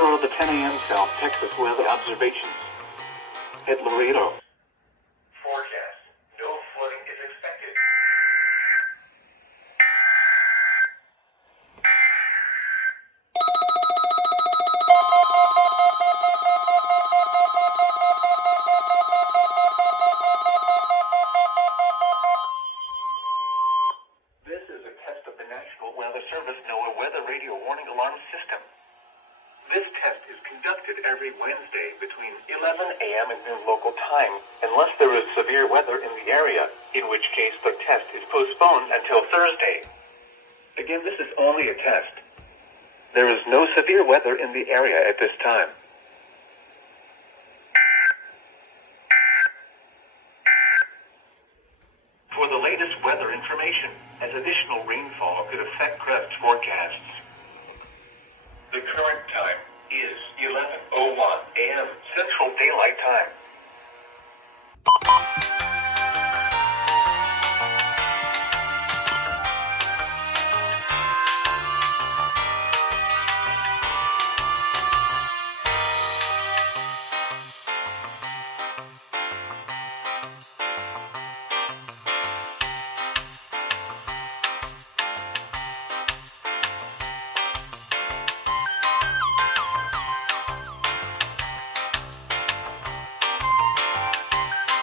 are the 10 a.m. South Texas weather observations. At Laredo. Forecast. No flooding is expected. This is a test of the National Weather Service NOAA Weather Radio Warning Alarm System. This test is conducted every Wednesday between 11 a.m. and noon local time, unless there is severe weather in the area, in which case the test is postponed until Thursday. Again, this is only a test. There is no severe weather in the area at this time. For the latest weather information, as additional rainfall could affect Crest's forecasts. The current time is 11:01 a.m. Central Daylight Time.